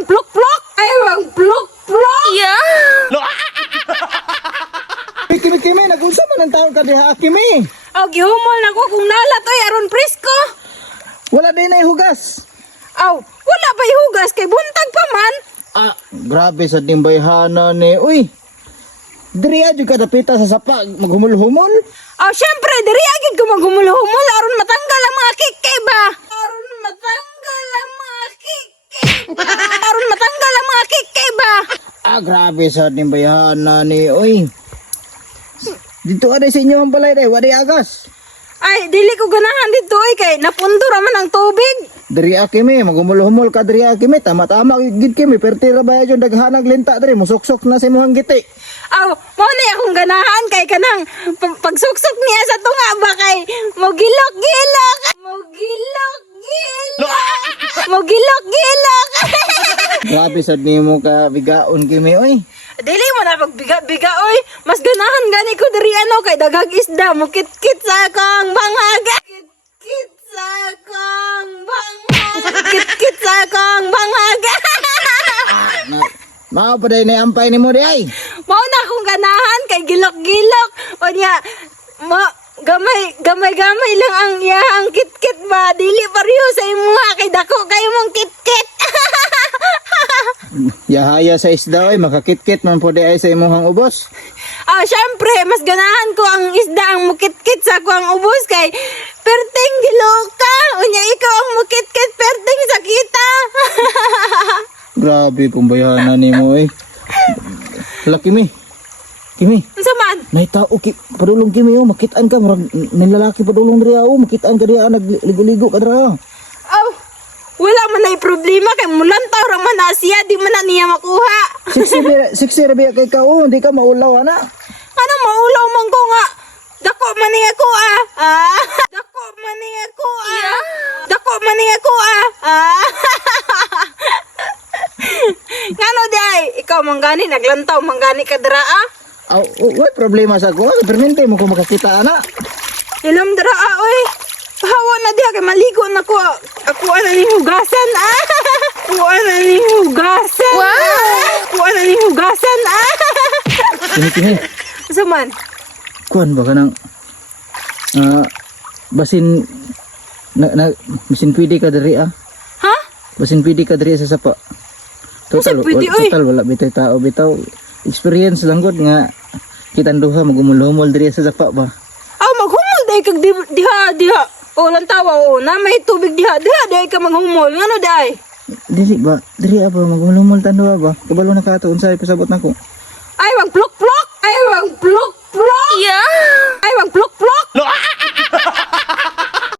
wag pluk-pluk. Ay, wag pluk-pluk. Yeah. Kimi, nag-unsa man ang taon ka diha, Kimi? Aw, gihumol na ko kung nalatoy aron presko. Wala din ay hugas. Aw, wala ba hugas kay buntag pa man? Ah, grabe sa timbayhana ni. Uy, diri adyo ka dapita sa sapa, maghumul-humul. Aw, syempre, diri agad ko maghumul-humul aron matanggal ang mga kikay ba? Aron matanggal ang mga kikay ba? Aron matanggal ang mga kikay ba? Ah, grabe sa timbayhana ni. Uy, dito aday sa inyo ang balay day, waday agas. Ay, dili ko ganahan dito kay napundo raman ang tubig. Diri Kimi, maghumul-humul ka diri Kimi, tama-tama gid Kimi, pertira ba yung daghanag linta diri, musuksok na sa imong giti. Aw, mo ni akong ganahan kay kanang pagsuksok niya sa tunga ba kay mogilok-gilok. Mogilok-gilok. Mogilok-gilok. Grabe sad nimo ka bigaon Kimi, oy. Dili mo na pagbiga-biga oy. Mas ganahan gani ko diri ano kay daghang isda mukit-kit sa akong bangag. Kit-kit sa akong bangag. Kit-kit sa akong bangag. Mao pa day na ampay nimo di ay. Mao na akong ganahan kay gilok-gilok. O niya, gamay lang ang iyang kit-kit ba. Dili pareho sa imuha kay dako kayo mong kit-kit. Yahaya sa isda oy, makakit-kit man po di ay sa imong ubos. Ah, syempre, mas ganahan ko ang isda ang mukit-kit sa ko ang ubos kay perting giloka. Unya ikaw ang mukit-kit perting sakita. Grabe pumbayana nimo oy. Hala Kimi. Kimi, Unsa man? nay tao padulong Kimi oh, makitaan ka murag nilalaki padulong diri oh, makitaan ka diha nagligo-ligo ka dira. Aw, wala man na problema kay mulantaw ra man na siya, di man na niya makuha. Siksi ra biya kay ka oh, hindi ka maulaw ana. Ano maulaw man ko nga? Dako man niya ko ah. Dako man niya ko ah. Dako man niya ko ah. Ngano day? Ikaw manggani naglantaw manggani ka dira ah. Aw, wala problema sa ko. Permente mo ko makakita ana. Ilam dira ah oy. Pahawa na diha kay maligo na ko. Ako ana ni hugasan ah. Ako ana ni hugasan. Wow. Ako ana ni hugasan ah. Kimi. Unsa man? Kuan ba kanang basin basin pwede ka diri ah. Ha? Basin pwede ka diri sa sapa. Basin pwede, oy. Total wala bitaw tao bitaw. Experience lang gud nga kitang duha magumul-humol diri sa sapa ba. Aw maghumol day kag diha. O lantawa o na may tubig diha day ka maghumol. Ngano day? Dili ba? Diri ba magumul-humol tan duha ba? Kabalo na ka to unsay pasabot nako. Ay wag pluk